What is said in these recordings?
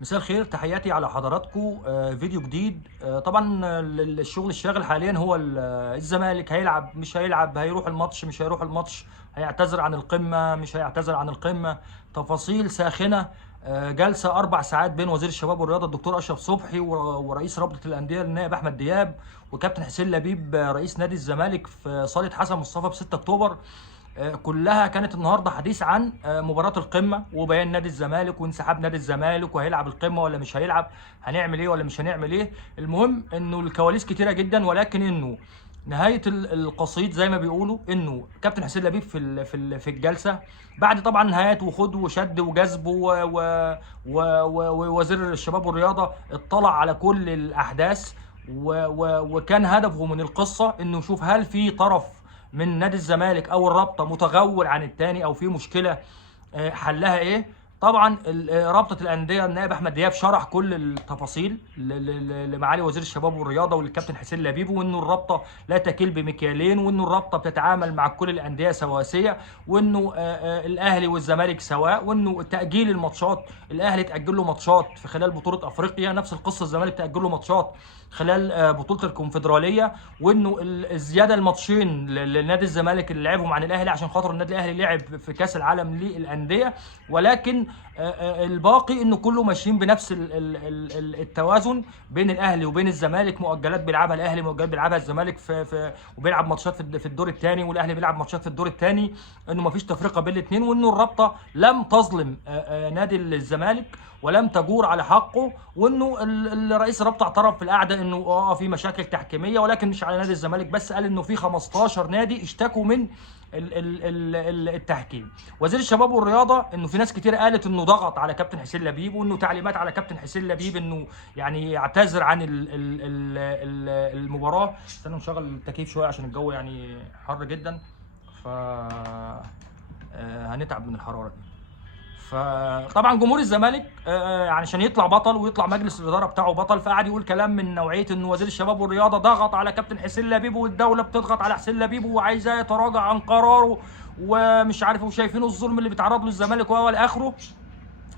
مساء الخير، تحياتي على حضراتكم. فيديو جديد. طبعا الشغل الشاغل حاليا هو الزمالك هيلعب مش هيلعب، هيروح الماتش مش هيروح الماتش، هيعتذر عن القمة مش هيعتذر عن القمة. تفاصيل ساخنة. جلسة 4 ساعات بين وزير الشباب والرياضة الدكتور أشرف صبحي ورئيس رابطة الأندية النائب أحمد دياب وكابتن حسين لبيب رئيس نادي الزمالك في صالة حسن مصطفى ب 6 أكتوبر. كلها كانت النهارده حديث عن مباراة القمة وبيان نادي الزمالك وانسحاب نادي الزمالك، وهيلعب القمة ولا مش هيلعب، هنعمل ايه ولا مش هنعمل ايه. المهم انه الكواليس كتيرة جدا، ولكن انه نهاية القصيد زي ما بيقولوا انه كابتن حسين لبيب في الجلسة، بعد طبعا نهايات وخد وشد وجذب ووزير الشباب والرياضة اطلع على كل الاحداث، وكان هدفه من القصة انه يشوف هل في طرف من نادي الزمالك او الرابطه متغول عن التاني او في مشكله، حلها ايه. طبعا رابطه الانديه النائب احمد دياب شرح كل التفاصيل لمعالي وزير الشباب والرياضه وللكابتن حسين لبيب، وانه الرابطه لا تكل بمكيالين، وانه الرابطه بتتعامل مع كل الانديه سواسيه، وانه الاهلي والزمالك سواء، وانه تاجيل الماتشات الاهلي تاجل له ماتشات في خلال بطوله افريقيا، نفس القصه الزمالك تاجل له ماتشات خلال بطوله الكونفدراليه، وانه الزياده الماتشين لنادي الزمالك اللي لعبهم عن الاهلي عشان خاطر النادي الاهلي لعب في كاس العالم للانديه، ولكن الباقي انه كله ماشيين بنفس التوازن بين الاهلي وبين الزمالك. مؤجلات بيلعبها الاهلي، مؤجلات بيلعبها الزمالك وبيلعب ماتشات في الدور الثاني، والاهلي بيلعب ماتشات في الدور الثاني، انه مفيش تفرقه بين الاثنين، وانه الرابطه لم تظلم نادي الزمالك ولم تجور على حقه، وانه الرئيس الرابطه اعترف في القعده انه في مشاكل تحكيميه، ولكن مش على نادي الزمالك بس، قال انه في 15 نادي اشتكوا من التحكيم. وزير الشباب والرياضه انه في ناس كتير قالت انه ضغط على كابتن حسين لبيب، وانه تعليمات على كابتن حسين لبيب انه يعني يعتذر عن المباراه. استنى نشغل التكييف شويه عشان الجو يعني حر جدا، ف هنتعب من الحراره دي. فطبعا جمهور الزمالك عشان يطلع بطل ويطلع مجلس الاداره بتاعه بطل، فقعد يقول كلام من نوعيه انه وزير الشباب والرياضه ضغط على كابتن حسين لبيب، والدوله بتضغط على حسين لبيب وعايزاه يتراجع عن قراره، ومش عارف، وشايفينه الظلم اللي بيتعرض له الزمالك والى اخره.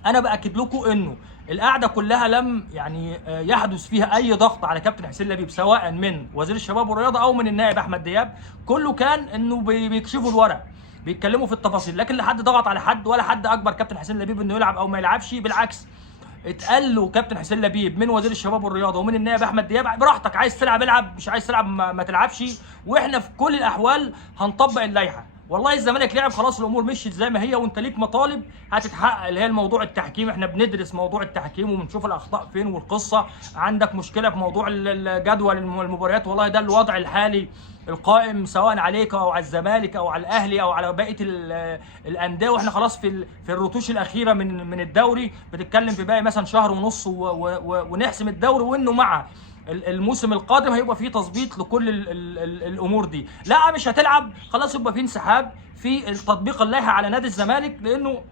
انا باكد لكم انه القعده كلها لم يعني يحدث فيها اي ضغط على كابتن حسين لبيب، سواء من وزير الشباب والرياضه او من النائب احمد دياب. كله كان انه بيكشفوا الورق، بيتكلموا في التفاصيل، لكن لا حد ضغط على حد ولا حد اجبر كابتن حسين لبيب انه يلعب او ما يلعبش. بالعكس، اتقال له كابتن حسين لبيب من وزير الشباب والرياضه ومن النائب احمد دياب براحتك، عايز تلعب العب، مش عايز تلعب ما تلعبش، واحنا في كل الاحوال هنطبق اللائحه. والله الزمالك لعب خلاص، الامور مشيت زي ما هي، وانت ليك مطالب هتتحقق اللي هي الموضوع التحكيم. احنا بندرس موضوع التحكيم وبنشوف الاخطاء فين، والقصه عندك مشكله في موضوع الجدول المباريات، والله ده الوضع الحالي القائم سواء عليك او على الزمالك او على الاهلي او على بقيه الانديه، واحنا خلاص في الرتوش الاخيره من الدوري، بتتكلم في باقي مثلا شهر ونص ونحسم الدوري، وانه مع الموسم القادم هيبقى فيه تظبيط لكل الامور دي. لا مش هتلعب خلاص، يبقى فيه انسحاب في التطبيق اللائحه على نادي الزمالك، لانه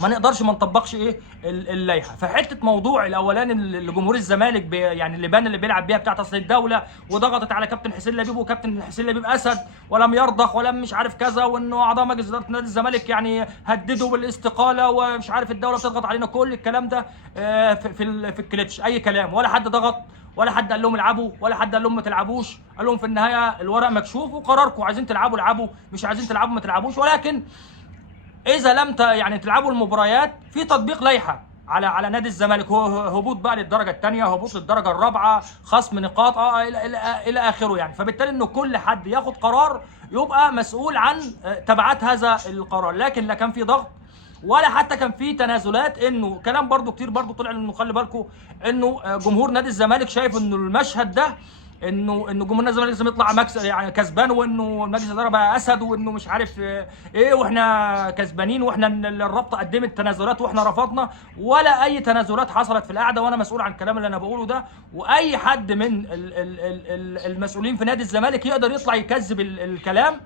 ما نقدرش ما نطبقش ايه اللائحه. فحته موضوع الاولاني اللي جمهور الزمالك يعني اللبان اللي بيلعب بيها بتاعت اصل الدوله وضغطت على كابتن حسين لبيب، وكابتن حسين لبيب اسد ولم يرضخ ولم مش عارف كذا، وانه اعضاء مجلس اداره نادي الزمالك يعني هددوا بالاستقاله، ومش عارف الدوله بتضغط علينا، كل الكلام ده في الكليتش اي كلام، ولا حد ضغط ولا حد قال لهم العبوا ولا حد قال لهم ما تلعبوش. قال لهم في النهايه الورق مكشوف وقراركم، عايزين تلعبوا العبوا، مش عايزين تلعبوا ما تلعبوش، ولكن اذا لم يعني تلعبوا المباريات في تطبيق لائحه على نادي الزمالك، هو هبوط بقى للدرجه الثانيه، هبوط للدرجه الرابعه، خصم نقاط الى اخره يعني. فبالتالي انه كل حد ياخد قرار يبقى مسؤول عن تبعات هذا القرار، لكن لا كان في ضغط ولا حتى كان في تنازلات. انه كلام برضو كتير برضو طلع، انه خلي بالكم انه جمهور نادي الزمالك شايف انه المشهد ده انه جمهور نادي الزمالك لازم يطلع مكسب يعني كسبان، وانه مجلس الاداره بقى اسد، وانه مش عارف ايه، واحنا كسبانين، واحنا الرابطه قدمت تنازلات واحنا رفضنا، ولا اي تنازلات حصلت في القعده. وانا مسؤول عن الكلام اللي انا بقوله ده، واي حد من المسؤولين في نادي الزمالك يقدر يطلع يكذب الكلام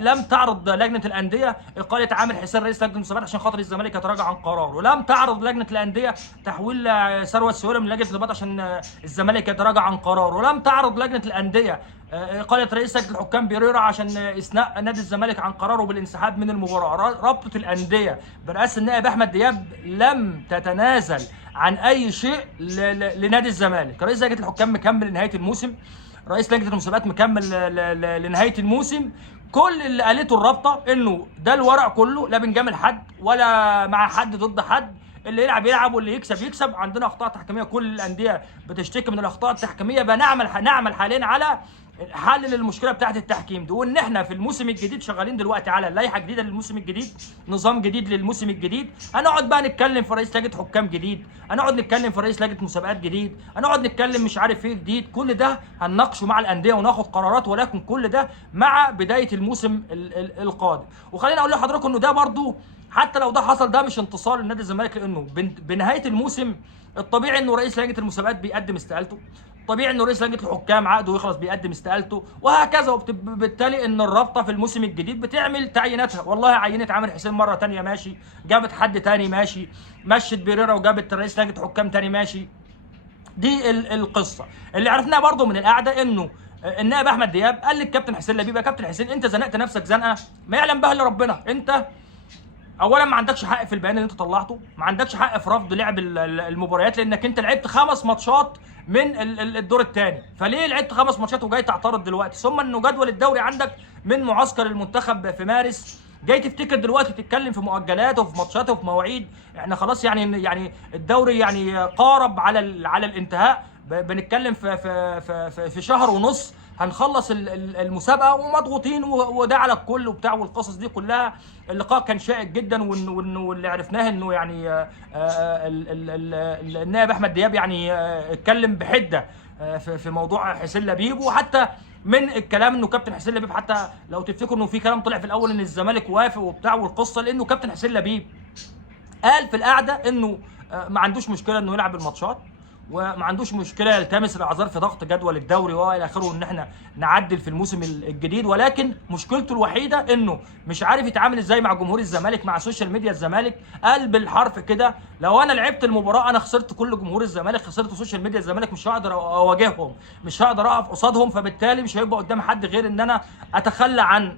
لم تعرض لجنه الانديه اقاله عامر حسين رئيس لجنه المسابقات عشان خاطر الزمالك يتراجع عن قراره، لم تعرض لجنه الانديه تحويل ثروت سويلم من لجنه المسابقات عشان الزمالك يتراجع عن قراره، لم تعرض لجنه الانديه اقاله رئيس لجنه الحكام بيريرا عشان اثناء نادي الزمالك عن قراره بالانسحاب من المباراه. رابطه الانديه برئاسه النائب احمد دياب لم تتنازل عن اي شيء لنادي الزمالك. رئيس لجنه الحكام مكمل لنهايه الموسم، رئيس لجنه المسابقات مكمل لنهايه الموسم. كل اللي قالته الرابطه انه ده الورق كله لا بنجامل حد ولا مع حد ضد حد، اللي يلعب يلعب واللي يكسب يكسب. عندنا اخطاء تحكيميه، كل الانديه بتشتكي من الاخطاء التحكيميه، نعمل حاليا على حل للمشكله بتاعه التحكيم دي، وان احنا في الموسم الجديد شغالين دلوقتي على لائحه جديده للموسم الجديد، نظام جديد للموسم الجديد. هنقعد بقى نتكلم في رئيس لجنه حكام جديد، هنقعد نتكلم في رئيس لجنه مسابقات جديد، هنقعد نتكلم مش عارف ايه جديد. كل ده هنناقشه مع الانديه وناخد قرارات، ولكن كل ده مع بدايه الموسم القادم. وخليني اقول لحضراتكم انه ده برضو حتى لو ده حصل ده مش انتصار لنادي الزمالك، لانه بنهايه الموسم الطبيعي انه رئيس لجنه المسابقات بيقدم استقالته، طبيعي انه رئيس لجنه الحكام عقده يخلص بيقدم استقالته، وهكذا. وبالتالي ان الرابطه في الموسم الجديد بتعمل تعييناتها. والله عينت عامر حسين مره ثانيه ماشي، جابت حد ثاني ماشي، مشت بيريرا وجابت رئيس لجنه حكام ثاني ماشي. دي القصه اللي عرفناها برضو من القعده، انه النائب احمد دياب قال للكابتن حسين لبيب: يا كابتن حسين انت زنقت نفسك زنقه ما يعلم بها الا ربنا. انت اولا ما عندكش حق في البيان اللي انت طلعته، ما عندكش حق في رفض لعب المباريات، لانك انت لعبت 5 ماتشات من الدور الثاني، فليه لعبت 5 ماتشات وجاي تعترض دلوقتي؟ ثم انه جدول الدوري عندك من معسكر المنتخب في مارس، جاي تفتكر دلوقتي تتكلم في مؤجلات وفي ماتشات وفي مواعيد. احنا خلاص يعني الدوري يعني قارب على الانتهاء، بنتكلم في شهر ونص هنخلص المسابقه ومضغوطين، وده على الكل وبتاع، والقصص دي كلها. اللقاء كان شائك جدا، واللي عرفناه انه يعني النائب احمد دياب يعني اتكلم بحده في موضوع حسين لبيب. وحتى من الكلام انه كابتن حسين لبيب، حتى لو تفتكروا انه في كلام طلع في الاول ان الزمالك وافق وبتاع والقصه، لانه كابتن حسين لبيب قال في القعده انه ما عندوش مشكله انه يلعب الماتشات، وما عندوش مشكله يلتمس الاعذار في ضغط جدول الدوري والى اخره، ان احنا نعدل في الموسم الجديد. ولكن مشكلته الوحيده انه مش عارف يتعامل ازاي مع جمهور الزمالك، مع سوشيال ميديا الزمالك. قال بالحرف كده: لو انا لعبت المباراه انا خسرت كل جمهور الزمالك، خسرت سوشيال ميديا الزمالك، مش هقدر اواجههم، مش هقدر اقف قصادهم، فبالتالي مش هيبقى قدام حد غير ان انا اتخلى عن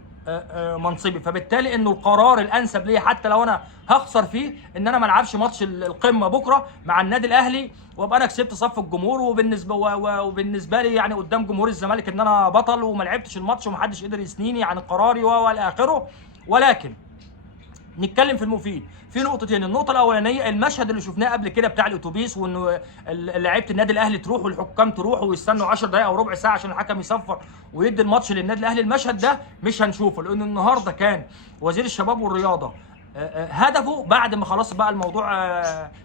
منصبي. فبالتالي انه القرار الانسب ليا حتى لو انا هخسر فيه ان انا ما العبش ماتش القمه بكره مع النادي الاهلي، وابقى انا كسبت صف الجمهور، وبالنسبه لي يعني قدام جمهور الزمالك ان انا بطل وما لعبتش الماتش ومحدش قدر يسنيني عن قراري والى اخره. ولكن نتكلم في المفيد في نقطتين. النقطه الاولانيه المشهد اللي شفناه قبل كده بتاع الاتوبيس، وانه لعيبه النادي الاهلي تروح والحكام تروح ويستنوا 10 دقائق او ربع ساعه عشان الحكم يصفر ويدي الماتش للنادي الاهلي. المشهد ده مش هنشوفه، لان النهارده كان وزير الشباب والرياضه هدفه بعد ما خلاص بقى الموضوع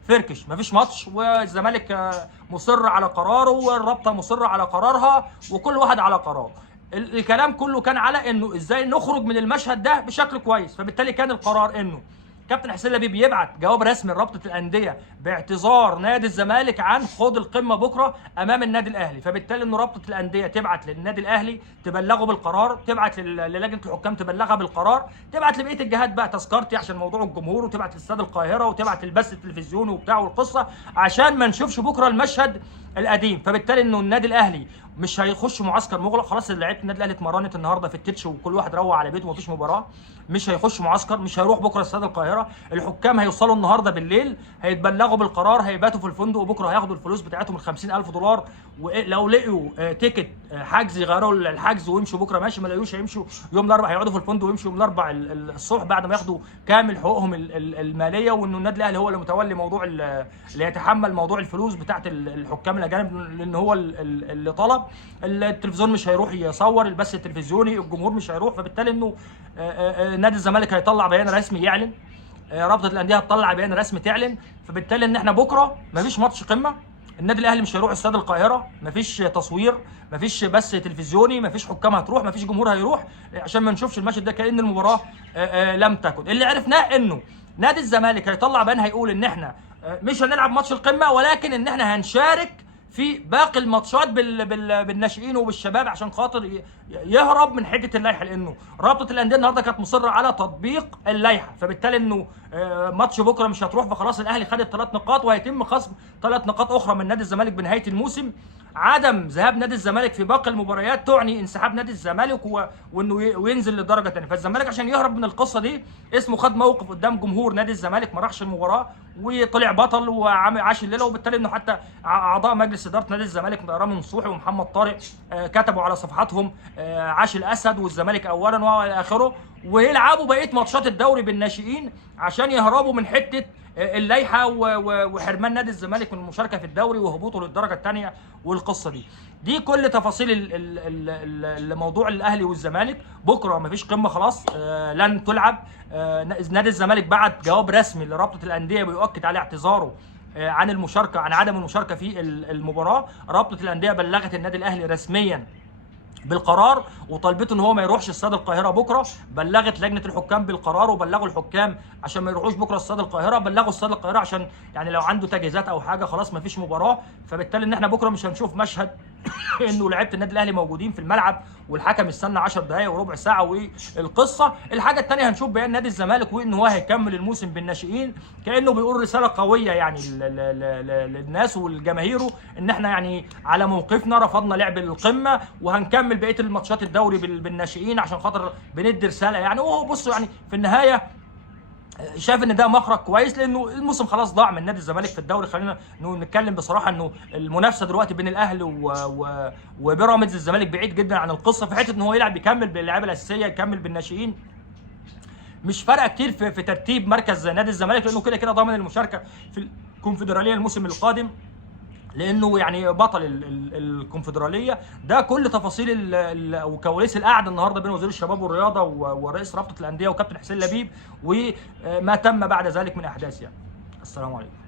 فركش، مفيش ماتش، والزمالك مصر على قراره والرابطه مصره على قرارها وكل واحد على قرار. الكلام كله كان على انه ازاي نخرج من المشهد ده بشكل كويس. فبالتالي كان القرار انه كابتن حسين لبيب يبعت جواب رسمي لرابطه الانديه باعتذار نادي الزمالك عن خوض القمه بكره امام النادي الاهلي. فبالتالي انه رابطه الانديه تبعت للنادي الاهلي تبلغه بالقرار، تبعت للجنه الحكام تبلغها بالقرار، تبعت لبقيه الجهات بقى تذكرتي عشان موضوع الجمهور، وتبعت لاستاد القاهره، وتبعت للبث التلفزيوني وبتاع والقصه، عشان ما نشوفش بكره المشهد القديم. فبالتالي انه النادي الاهلي مش هيخش معسكر مغلق، خلاص لعيبه النادي الاهلي اتمرنت النهارده في التتش وكل واحد روح على بيته ومفيش مباراه، مش هيخش معسكر، مش هيروح بكره استاد القاهره. الحكام هيوصلوا النهارده بالليل، هيتبلغوا بالقرار، هيباتوا في الفندق، وبكره هياخدوا الفلوس بتاعتهم ال 50,000 دولار. ولو لقوا تيكت حجز يغيروا الحجز ويمشوا بكره ماشي، ما لقيوش هيمشوا يوم الاربعاء، هيقعدوا في الفندق ويمشوا يوم الاربعاء الصبح بعد ما ياخدوا كامل حقوقهم الماليه. وانه النادي الاهلي هو اللي متولي موضوع اللي يتحمل موضوع الفلوس بتاعه الحكام الاجانب، لان هو اللي طلب. التلفزيون مش هيروح يصور، البث التلفزيوني، الجمهور مش هيروح. فبالتالي انه نادي الزمالك هيطلع بيان رسمي يعلن، رابطه الانديه هتطلع بيان رسمي تعلن. فبالتالي ان احنا بكره مفيش ماتش قمه، النادي الاهلي مش هيروح استاد القاهره، مفيش تصوير، مفيش بث تلفزيوني، مفيش حكام هتروح، مفيش جمهور هيروح، عشان ما نشوفش المشهد ده كأن المباراه لم تكن. اللي عرفناه انه نادي الزمالك هيطلع بيان هيقول ان احنا مش هنلعب ماتش القمه، ولكن ان احنا هنشارك في باقي الماتشات بالناشئين وبالشباب عشان خاطر يهرب من حته اللائحه، لانه رابطه الانديه النهارده كانت مصره على تطبيق اللائحه، فبالتالي انه ماتش بكره مش هتروح، فخلاص الاهلي خد ال3 نقاط وهيتم خصم 3 نقاط اخرى من نادي الزمالك بنهايه الموسم. عدم ذهاب نادي الزمالك في باقي المباريات تعني انسحاب نادي الزمالك وانه ينزل للدرجه الثانيه، فالزمالك عشان يهرب من القصه دي اسمه خد موقف قدام جمهور نادي الزمالك، ما راحش المباراه وطلع بطل وعاش الليله، وبالتالي انه حتى اعضاء مجلس اداره نادي الزمالك رامي نصوحي ومحمد طارق كتبوا على صفحاتهم عاش الاسد والزمالك اولا والى اخره، ويلعبوا بقيه ماتشات الدوري بالناشئين عشان يهربوا من حته اللائحه وحرمان نادي الزمالك من المشاركه في الدوري وهبوطه للدرجه الثانيه والقصه دي كل تفاصيل الموضوع الاهلي والزمالك. بكره مفيش قمه خلاص، لن تلعب. نادي الزمالك بعت جواب رسمي لرابطه الانديه بيؤكد على اعتذاره عن المشاركه، عن عدم المشاركه في المباراه. رابطه الانديه بلغت النادي الاهلي رسميا بالقرار وطالبته ان هو ما يروحش استاد القاهره بكره، بلغت لجنه الحكام بالقرار وبلغوا الحكام عشان ما يروحوش بكره استاد القاهره، بلغوا استاد القاهره عشان يعني لو عنده تجهيزات او حاجه خلاص ما فيش مباراه، فبالتالي ان احنا بكره مش هنشوف مشهد انه لعيبه النادي الاهلي موجودين في الملعب والحكم استنى 10 دقائق وربع ساعه والقصه. الحاجه الثانيه هنشوف بيان نادي الزمالك وان هو هيكمل الموسم بالناشئين، كانه بيقول رساله قويه يعني للناس والجماهيره ان احنا يعني على موقفنا، رفضنا لعب القمه وهنكمل بقيه الماتشات الدوري بالناشئين عشان خاطر بندي رساله يعني. وهو بصوا يعني في النهايه شايف ان ده مخرج كويس لانه الموسم خلاص ضاع من نادي الزمالك في الدوري. خلينا نتكلم بصراحه انه المنافسه دلوقتي بين الاهلي وبيراميدز، الزمالك بعيد جدا عن القصه في حته ان هو يلعب يكمل باللعيبه الاساسيه يكمل بالناشئين، مش فارقه كتير في ترتيب مركز نادي الزمالك لانه كده ضامن المشاركه في الكونفدراليه الموسم القادم لانه يعني بطل الكونفدراليه. ده كل تفاصيل وكواليس القعده النهارده بين وزير الشباب والرياضه ورئيس رابطه الانديه وكابتن حسين لبيب وما تم بعد ذلك من احداث يعني. السلام عليكم.